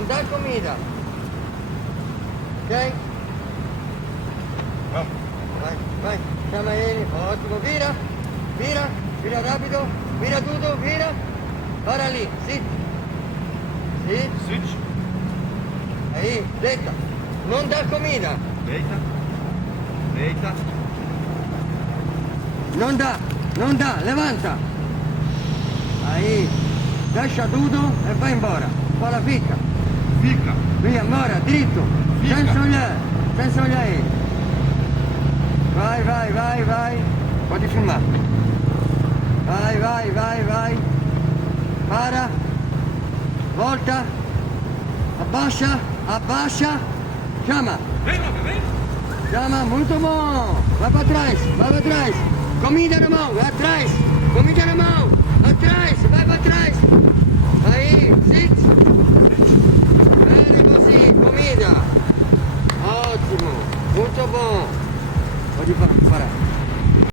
non dá comida. Ok? Vamos. Vai, chama ele, ótimo, vira rápido, vira tudo, vira. Para ali, sit. Switch. Aí, deita. Não dá comida. Deita. Não dá, levanta. Aí, deixa tudo e vai embora. Fala, fica. Via, embora, direito. Senza olhar ele. Vai. Pode filmar. Vai. Para. Volta. Abaixa. Chama. Vem. Chama, muito bom. Vai para trás. Comida na mão, atrás. Comida na mão. Atrás, vai para trás. Aí, sit. Bene così, comida. Ótimo. Muito bom. Pode parar.